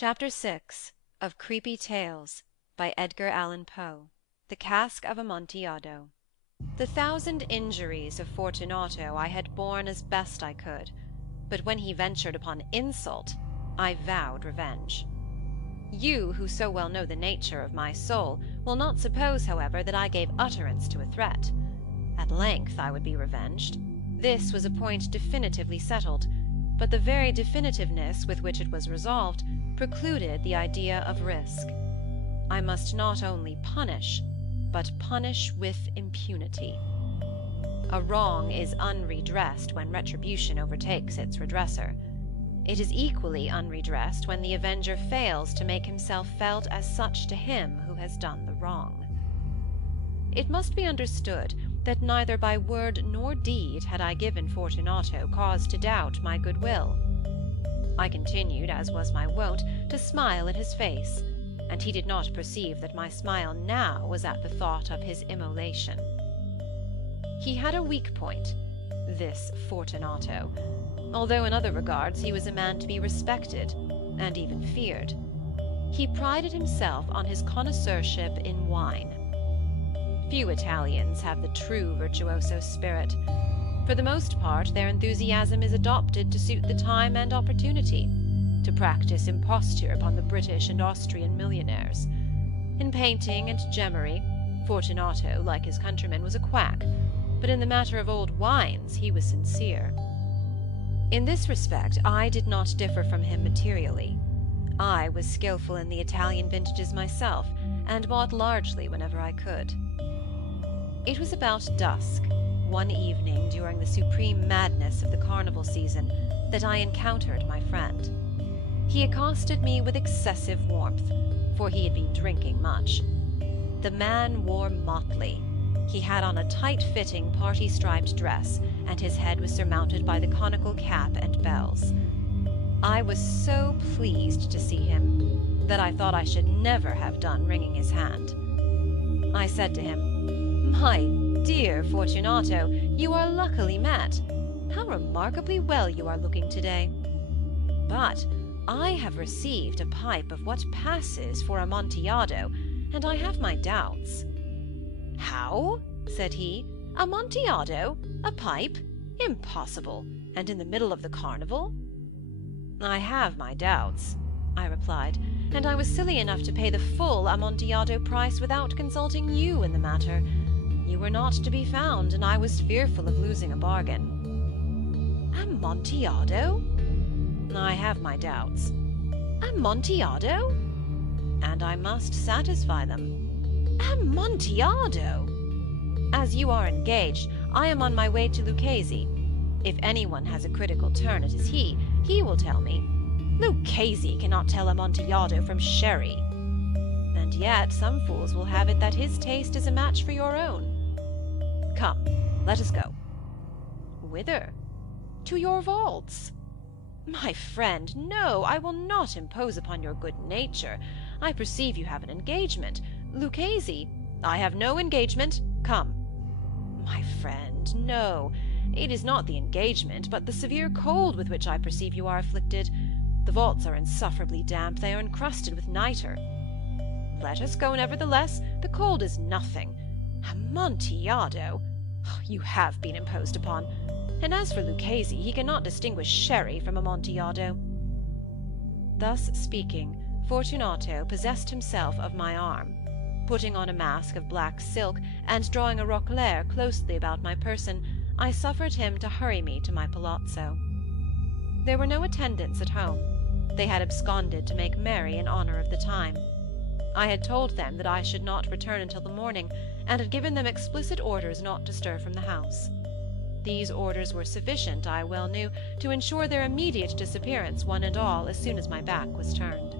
Chapter 6 of Creepy Tales by Edgar Allan Poe. The Cask of Amontillado. The 1,000 injuries of Fortunato I had borne as best I could, but when he ventured upon insult, I vowed revenge. You, who so well know the nature of my soul, will not suppose, however, that I gave utterance to a threat. At length I would be revenged. This was a point definitively settled, but the very definitiveness with which it was resolved precluded the idea of risk. I must not only punish, but punish with impunity. A wrong is unredressed when retribution overtakes its redresser. It is equally unredressed when the avenger fails to make himself felt as such to him who has done the wrong. It must be understood that neither by word nor deed had I given Fortunato cause to doubt my goodwill. I continued, as was my wont, to smile in his face, and he did not perceive that my smile now was at the thought of his immolation. He had a weak point, this Fortunato, although in other regards he was a man to be respected, and even feared. He prided himself on his connoisseurship in wine. Few Italians have the true virtuoso spirit. For the most part, their enthusiasm is adopted to suit the time and opportunity, to practice imposture upon the British and Austrian millionaires. In painting and gemmery, Fortunato, like his countrymen, was a quack, but in the matter of old wines he was sincere. In this respect I did not differ from him materially. I was skilful in the Italian vintages myself, and bought largely whenever I could. It was about dusk, one evening during the supreme madness of the Carnival season, that I encountered my friend. He accosted me with excessive warmth, for he had been drinking much. The man wore motley. He had on a tight-fitting party-striped dress, and his head was surmounted by the conical cap and bells. I was so pleased to see him that I thought I should never have done wringing his hand. I said to him, "My dear Fortunato, you are luckily met. How remarkably well you are looking today. But I have received a pipe of what passes for Amontillado, and I have my doubts." "How?" said he. "Amontillado? A pipe? Impossible! And in the middle of the Carnival?" "I have my doubts," I replied, "and I was silly enough to pay the full Amontillado price without consulting you in the matter. You were not to be found, and I was fearful of losing a bargain." "Amontillado?" "I have my doubts." "Amontillado?" "And I must satisfy them." "Amontillado!" "As you are engaged, I am on my way to Lucchese. If anyone has a critical turn, it is he. He will tell me. Lucchese cannot tell Amontillado from sherry. And yet some fools will have it that his taste is a match for your own. Come, let us go." "Whither?" "To your vaults." "My friend, no, I will not impose upon your good nature. I perceive you have an engagement. Lucchese—" "I have no engagement. Come." "My friend, no. It is not the engagement, but the severe cold with which I perceive you are afflicted. The vaults are insufferably damp. They are encrusted with nitre." "Let us go, nevertheless. The cold is nothing. Amontillado! You have been imposed upon. And as for Lucchese, he cannot distinguish sherry from Amontillado." Thus speaking, Fortunato possessed himself of my arm. Putting on a mask of black silk, and drawing a roquelaire closely about my person, I suffered him to hurry me to my palazzo. There were no attendants at home. They had absconded to make merry in honor of the time. I had told them that I should not return until the morning, and had given them explicit orders not to stir from the house. These orders were sufficient, I well knew, to ensure their immediate disappearance, one and all, as soon as my back was turned.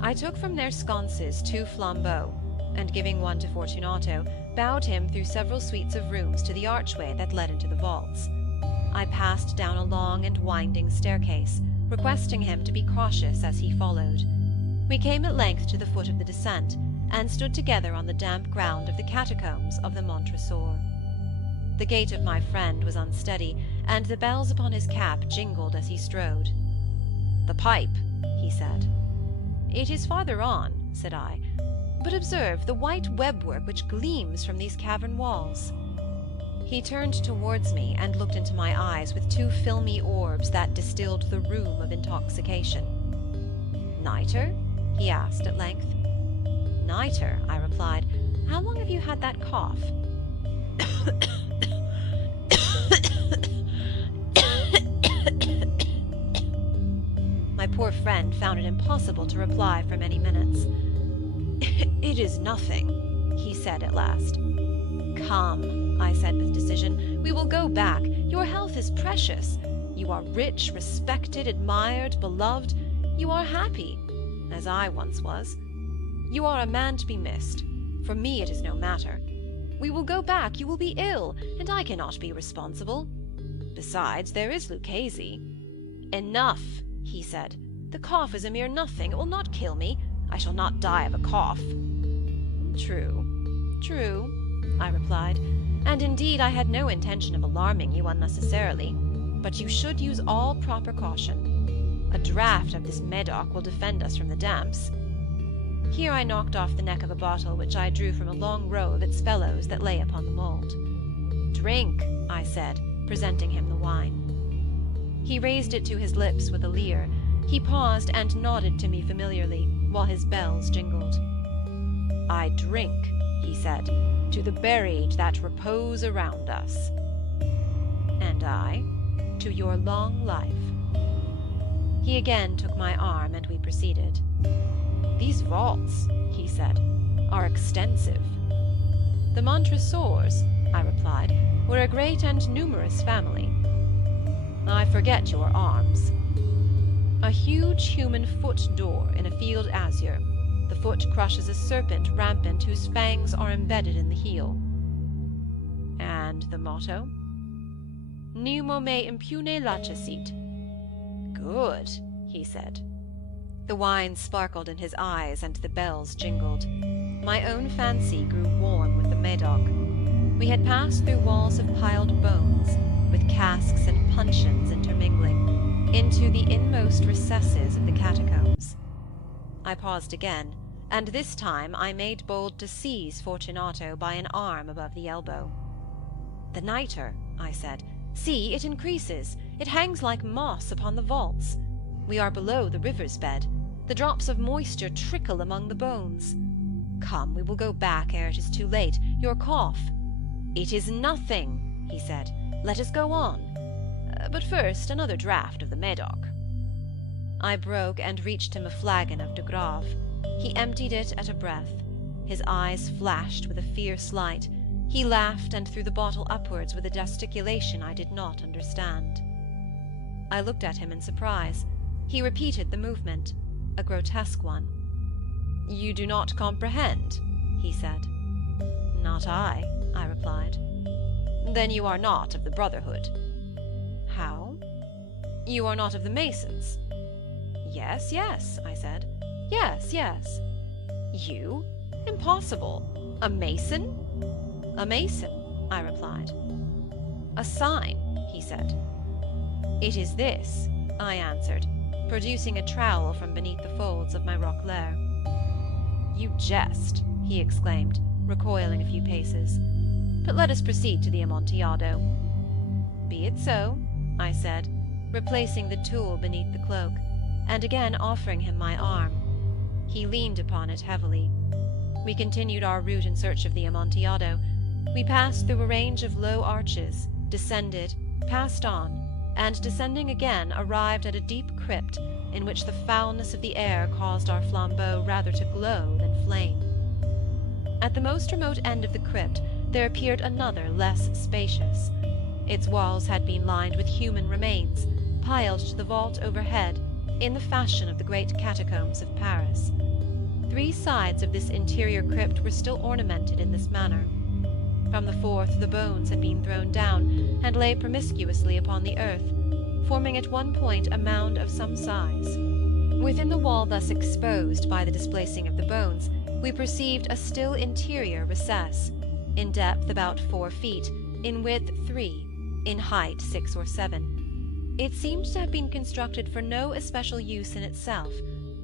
I took from their sconces 2 flambeaux, and giving one to Fortunato, bowed him through several suites of rooms to the archway that led into the vaults. I passed down a long and winding staircase, requesting him to be cautious as he followed. We came at length to the foot of the descent, and stood together on the damp ground of the catacombs of the Montresor. The gait of my friend was unsteady, and the bells upon his cap jingled as he strode. "The pipe," he said. "It is farther on," said I. "But observe the white webwork which gleams from these cavern walls." He turned towards me and looked into my eyes with two filmy orbs that distilled the rheum of intoxication. "Nitre?" he asked at length. "Nitre," I replied. "How long have you had that cough?" My poor friend found it impossible to reply for many minutes. "It is nothing," he said at last. "Come," I said with decision, "we will go back. Your health is precious. You are rich, respected, admired, beloved. You are happy, as I once was. You are a man to be missed. For me it is no matter. We will go back. You will be ill, and I cannot be responsible. Besides, there is Lucchese." "Enough," he said. "The cough is a mere nothing. It will not kill me. I shall not die of a cough." "True, true," I replied, "and indeed I had no intention of alarming you unnecessarily, but you should use all proper caution. A draught of this Medoc will defend us from the damps." Here I knocked off the neck of a bottle which I drew from a long row of its fellows that lay upon the mould. "Drink," I said, presenting him the wine. He raised it to his lips with a leer. He paused and nodded to me familiarly, while his bells jingled. "I drink," he said, "to the buried that repose around us." "And I, to your long life." He again took my arm, and we proceeded. "These vaults," he said, "are extensive." "The Montresors," I replied, "were a great and numerous family." "I forget your arms." "A huge human foot door in a field azure. The foot crushes a serpent rampant whose fangs are embedded in the heel." "And the motto?" "Nemo me impune lacessit." "Good," he said. The wine sparkled in his eyes and the bells jingled. My own fancy grew warm with the Medoc. We had passed through walls of piled bones, with casks and puncheons intermingling, into the inmost recesses of the catacombs. I paused again, and this time I made bold to seize Fortunato by an arm above the elbow. "The nitre," I said. "See, it increases. It hangs like moss upon the vaults. We are below the river's bed. The drops of moisture trickle among the bones. Come, we will go back ere it is too late. Your cough—" "It is nothing," he said. "Let us go on. But first another draught of the Medoc." I broke and reached him a flagon of de Grave. He emptied it at a breath. His eyes flashed with a fierce light. He laughed and threw the bottle upwards with a gesticulation I did not understand. I looked at him in surprise. He repeated the movement, a grotesque one. "You do not comprehend?" he said. "Not I," I replied. "Then you are not of the Brotherhood." "How?" "You are not of the Masons?" "Yes, yes," I said. "Yes, yes." "You? Impossible! A Mason?" "A Mason," I replied. "A sign," he said. "It is this," I answered, producing a trowel from beneath the folds of my roquelaire. "You jest," he exclaimed, recoiling a few paces. "But let us proceed to the Amontillado." "Be it so," I said, replacing the tool beneath the cloak, and again offering him my arm. He leaned upon it heavily. We continued our route in search of the Amontillado. We passed through a range of low arches, descended, passed on, and descending again arrived at a deep crypt in which the foulness of the air caused our flambeaux rather to glow than flame. At the most remote end of the crypt there appeared another less spacious. Its walls had been lined with human remains, piled to the vault overhead, in the fashion of the great catacombs of Paris. 3 sides of this interior crypt were still ornamented in this manner. From the 4th the bones had been thrown down, and lay promiscuously upon the earth, forming at one point a mound of some size. Within the wall thus exposed by the displacing of the bones, we perceived a still interior recess, in depth about 4 feet, in width 3, in height 6 or 7. It seemed to have been constructed for no especial use in itself,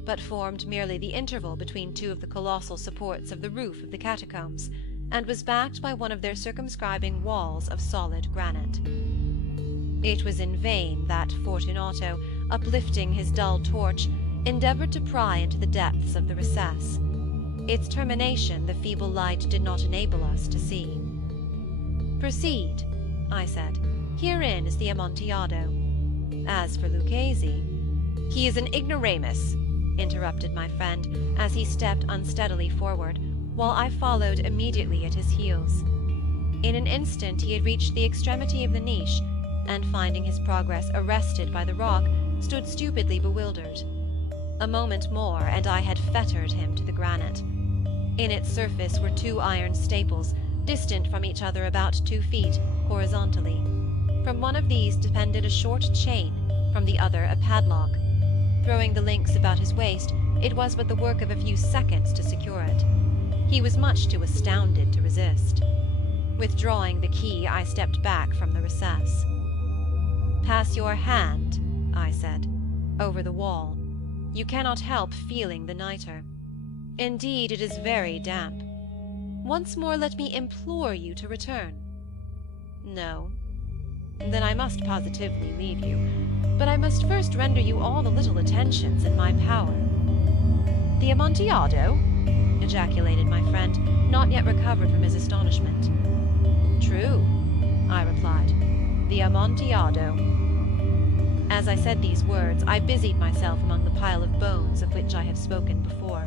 but formed merely the interval between two of the colossal supports of the roof of the catacombs, and was backed by one of their circumscribing walls of solid granite. It was in vain that Fortunato, uplifting his dull torch, endeavoured to pry into the depths of the recess. Its termination the feeble light did not enable us to see. "Proceed," I said. "Herein is the Amontillado. As for Lucchesi—" "He is an ignoramus," interrupted my friend, as he stepped unsteadily forward, while I followed immediately at his heels. In an instant he had reached the extremity of the niche, and finding his progress arrested by the rock, stood stupidly bewildered. A moment more, and I had fettered him to the granite. In its surface were two iron staples, distant from each other about 2 feet, horizontally. From one of these depended a short chain, from the other a padlock. Throwing the links about his waist, it was but the work of a few seconds to secure it. He was much too astounded to resist. Withdrawing the key, I stepped back from the recess. "Pass your hand," I said, "over the wall. You cannot help feeling the nitre. Indeed, it is very damp. Once more let me implore you to return. No? Then I must positively leave you. But I must first render you all the little attentions in my power." "The Amontillado?" ejaculated my friend, not yet recovered from his astonishment. "True," I replied, "the Amontillado." As I said these words, I busied myself among the pile of bones of which I have spoken before.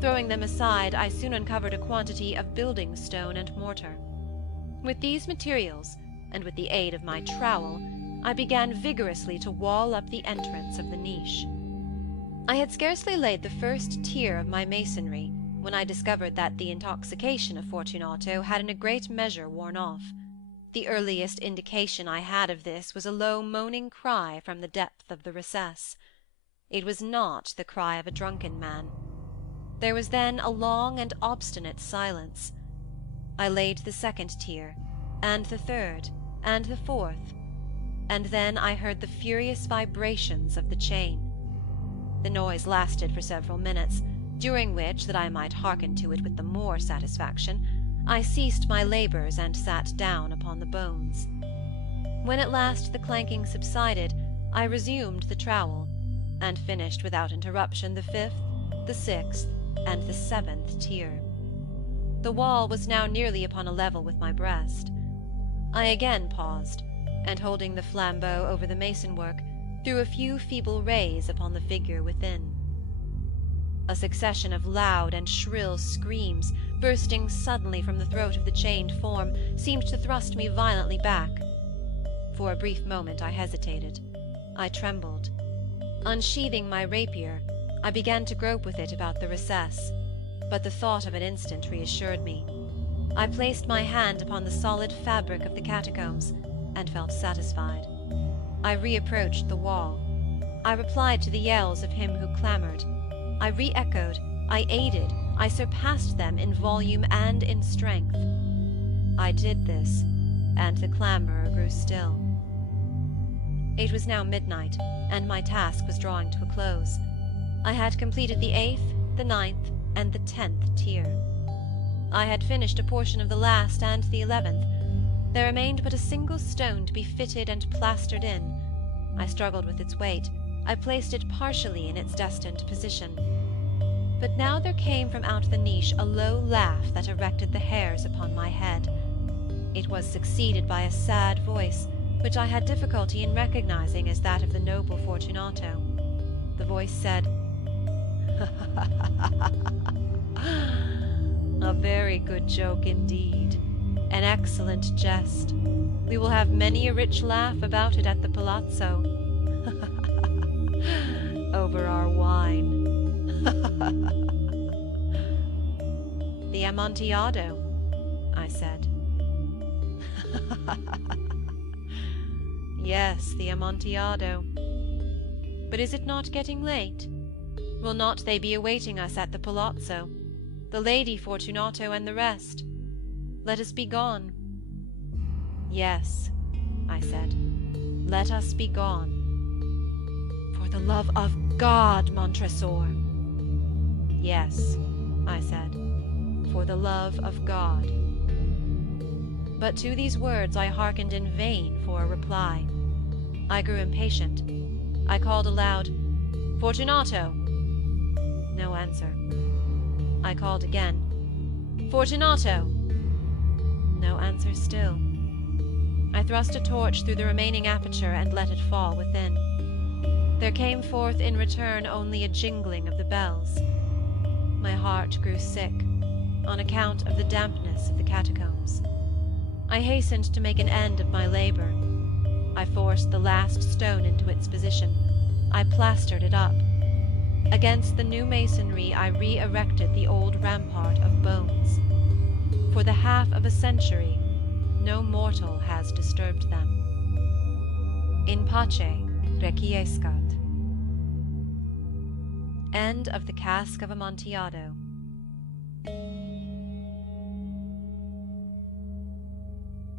Throwing them aside, I soon uncovered a quantity of building stone and mortar. With these materials, and with the aid of my trowel, I began vigorously to wall up the entrance of the niche. I had scarcely laid the first tier of my masonry, when I discovered that the intoxication of Fortunato had in a great measure worn off. The earliest indication I had of this was a low moaning cry from the depth of the recess. It was not the cry of a drunken man. There was then a long and obstinate silence. I laid the second tier, and the third, and the fourth, and then I heard the furious vibrations of the chain. The noise lasted for several minutes, during which, that I might hearken to it with the more satisfaction, I ceased my labours and sat down upon the bones. When at last the clanking subsided, I resumed the trowel, and finished without interruption the 5th, the 6th, and the 7th tier. The wall was now nearly upon a level with my breast. I again paused, and holding the flambeau over the mason-work, threw a few feeble rays upon the figure within. A succession of loud and shrill screams, bursting suddenly from the throat of the chained form, seemed to thrust me violently back. For a brief moment I hesitated. I trembled. Unsheathing my rapier, I began to grope with it about the recess, but the thought of an instant reassured me. I placed my hand upon the solid fabric of the catacombs, and felt satisfied. I reapproached the wall. I replied to the yells of him who clamoured. I re-echoed, I aided, I surpassed them in volume and in strength. I did this, and the clamourer grew still. It was now midnight, and my task was drawing to a close. I had completed the 8th, the 9th, and the 10th tier. I had finished a portion of the last and the 11th. There remained but a single stone to be fitted and plastered in. I struggled with its weight. I placed it partially in its destined position. But now there came from out the niche a low laugh that erected the hairs upon my head. It was succeeded by a sad voice, which I had difficulty in recognizing as that of the noble Fortunato. The voice said, "A very good joke indeed. An excellent jest. We will have many a rich laugh about it at the palazzo. Over our wine." "The Amontillado," I said. "Yes, the Amontillado. But is it not getting late? Will not they be awaiting us at the palazzo, the Lady Fortunato and the rest? Let us be gone." "Yes," I said, "let us be gone." For For the love of God, Montresor! Yes, I said, for the love of God. But to these words I hearkened in vain for a reply. I grew impatient. I called aloud, Fortunato! No answer. I called again, Fortunato! No answer still. I thrust a torch through the remaining aperture and let it fall within. There came forth in return only a jingling of the bells. My heart grew sick, on account of the dampness of the catacombs. I hastened to make an end of my labor. I forced the last stone into its position. I plastered it up. Against the new masonry I re-erected the old rampart of bones. For the half of a century, no mortal has disturbed them. In pace requiescat. End of the Cask of Amontillado.